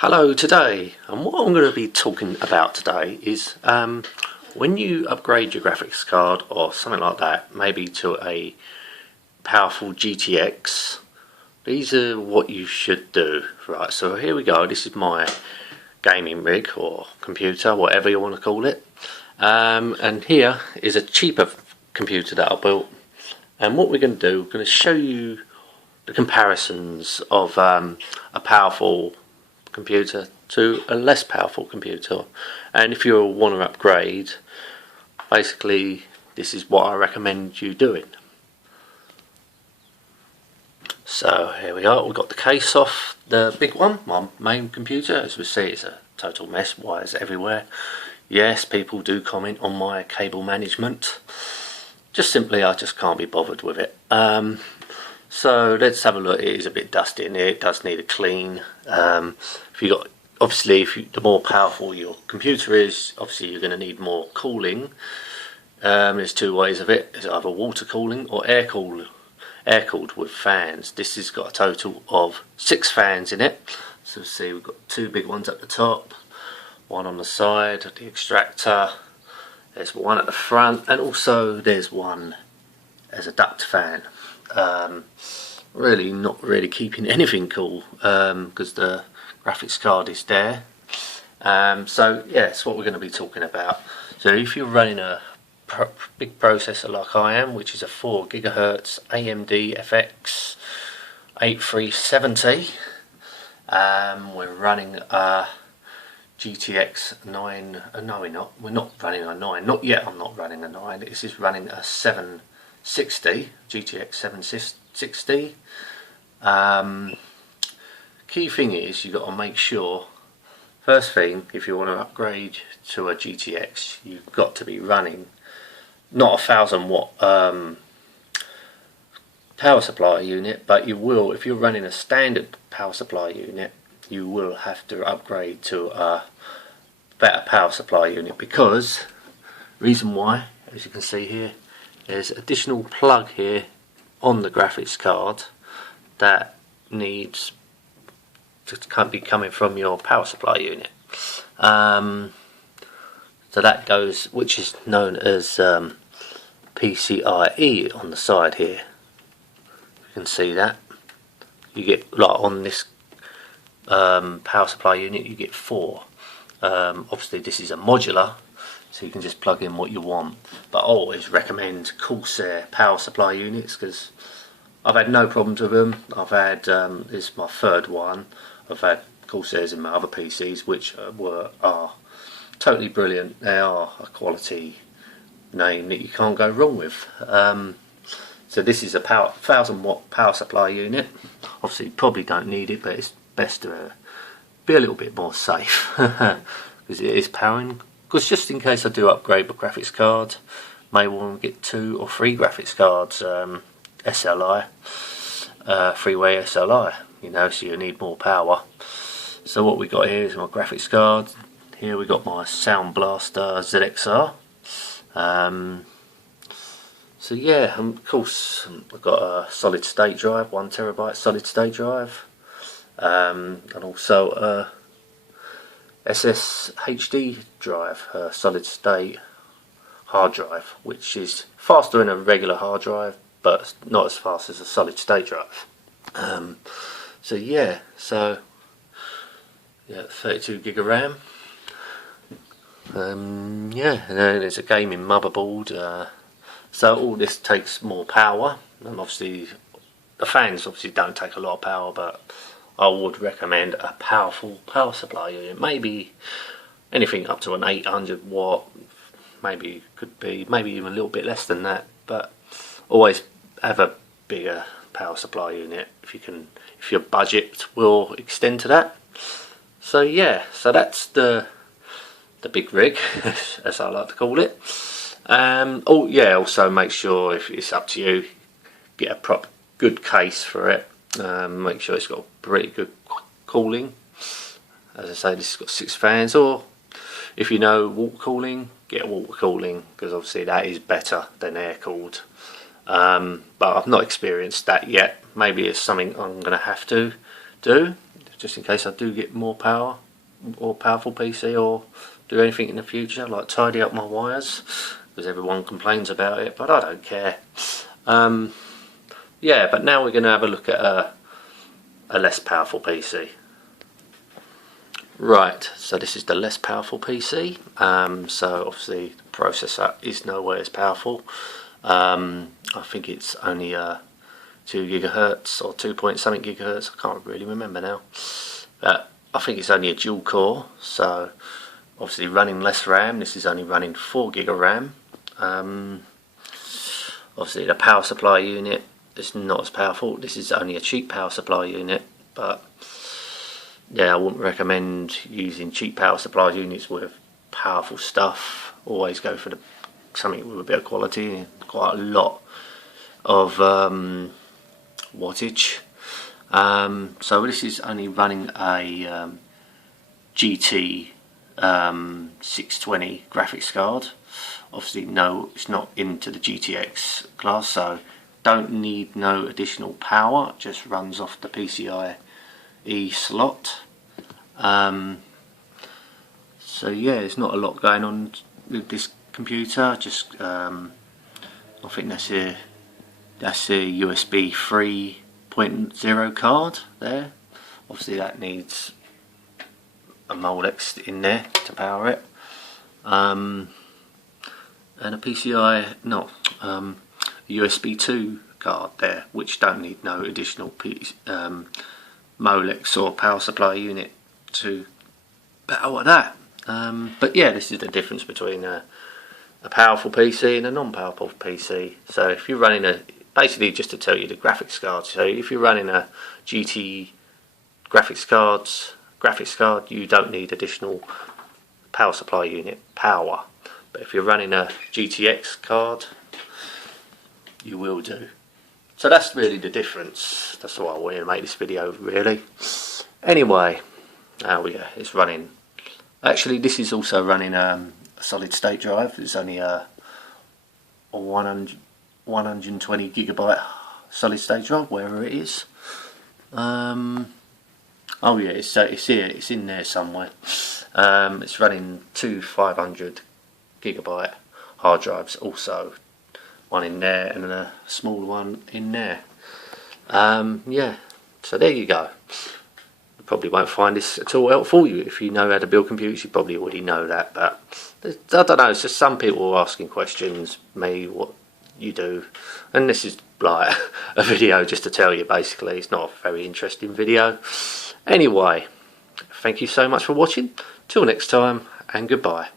Hello today, and what I'm going to be talking about today is when you upgrade your graphics card or something like that, maybe to a powerful GTX, these are what you should do. Right, so here we go. This is my gaming rig or computer, whatever you want to call it, and here is a cheaper computer that I built. And what we're going to do, we're going to show you the comparisons of a powerful computer to a less powerful computer, and if you want to upgrade, basically this is what I recommend you doing. So here we are, we've got the case off the big one, my main computer. As we see, it's a total mess, wires everywhere. Yes, people do comment on my cable management. Just simply, I just can't be bothered with it. So let's have a look. It is a bit dusty in here. It does need a clean. If you got, obviously, the more powerful your computer is, obviously you're going to need more cooling. There's two ways of it. It's either water cooling or air cooled with fans. This has got a total of 6 fans in it. So see, we've got 2 big ones at the top, one on the side, the extractor. There's one at the front, and also there's one as a duct fan. Really not really keeping anything cool because the graphics card is there. So yeah, that's what we're going to be talking about. So if you're running a big processor like I am, which is a 4 GHz AMD FX 8370, we're running a GTX 9. No, we're not. We're not running a 9. Not yet. I'm not running a 9. This is running a 760 GTX 760. Key thing is you got to make sure, first thing, if you want to upgrade to a GTX, you've got to be running not a 1000-watt power supply unit, but you will, if you're running a standard power supply unit, you will have to upgrade to a better power supply unit, because reason why, as you can see here, there's additional plug here on the graphics card that needs to be coming from your power supply unit. So that goes, which is known as PCIe on the side here. You can see that. You get, like on this power supply unit, you get 4. Obviously this is a modular, so you can just plug in what you want, but I always recommend Corsair power supply units because I've had no problems with them. I've had, this is my 3rd one, I've had Corsairs in my other PCs which are totally brilliant. They are a quality name that you can't go wrong with. So this is a 1000-watt power supply unit. Obviously you probably don't need it, but it's best to be a little bit more safe because it is powering. Because just in case I do upgrade my graphics card, may want to get 2 or 3 graphics cards, SLI, 3-way SLI, you know, so you need more power. So what we got here is my graphics card. Here we got my Sound Blaster ZXR. So yeah, of course I've got a solid state drive, 1 TB solid state drive, and also a SSHD drive, a solid state hard drive, which is faster than a regular hard drive but not as fast as a solid state drive. So yeah, 32 gig of RAM. Yeah, and then there's a gaming motherboard. So all this takes more power, and obviously the fans obviously don't take a lot of power, but I would recommend a powerful power supply unit. Maybe anything up to an 800 watt, maybe could be, maybe even a little bit less than that, but always have a bigger power supply unit if you can, if your budget will extend to that. So yeah, so that's the big rig, as I like to call it. Oh yeah, also make sure, if it's up to you, get a proper good case for it. Make sure it's got pretty good cooling. As I say, this has got 6 fans, or if you know water cooling, get water cooling, because obviously that is better than air cooled. But I've not experienced that yet. Maybe it's something I'm going to have to do just in case I do get more power or powerful PC or do anything in the future, like tidy up my wires, because everyone complains about it, but I don't care. Yeah, but now we're going to have a look at a less powerful PC. Right, so this is the less powerful PC. So obviously the processor is nowhere as powerful. I think it's only 2 gigahertz or 2 point something gigahertz. I can't really remember now. But I think it's only a dual core, so obviously running less RAM. This is only running 4 gig of RAM. Obviously the power supply unit is not as powerful. This is only a cheap power supply unit, but yeah, I wouldn't recommend using cheap power supply units with powerful stuff. Always go for something with a bit of quality and quite a lot of wattage. So this is only running a GT 620 graphics card. Obviously no, it's not into the GTX class, so don't need no additional power, it just runs off the PCIe slot. So yeah, there's not a lot going on with this computer. Just I think that's a USB 3.0 card there. Obviously that needs a Molex in there to power it, and a PCI, USB 2 card there, which don't need no additional Molex or power supply unit to power that. But yeah, this is the difference between a powerful PC and a non-powerful PC. So if you're running basically just to tell you the graphics card, so if you're running a GT graphics card, you don't need additional power supply unit power. But if you're running a GTX card, you will do. So that's really the difference. That's why I wanted to make this video, really. Anyway, it's running. Actually, this is also running a solid state drive. It's only a 120 gigabyte solid state drive, wherever it is. Oh yeah, it's here. It's in there somewhere. It's running 2 500 gigabyte hard drives, also one in there and a small one in there. Yeah, so there you go. You probably won't find this at all helpful. If you know how to build computers, you probably already know that, but I don't know, it's just some people are asking questions, me, what you do, and this is like a video just to tell you. Basically, it's not a very interesting video. Anyway, thank you so much for watching. Till next time, and goodbye.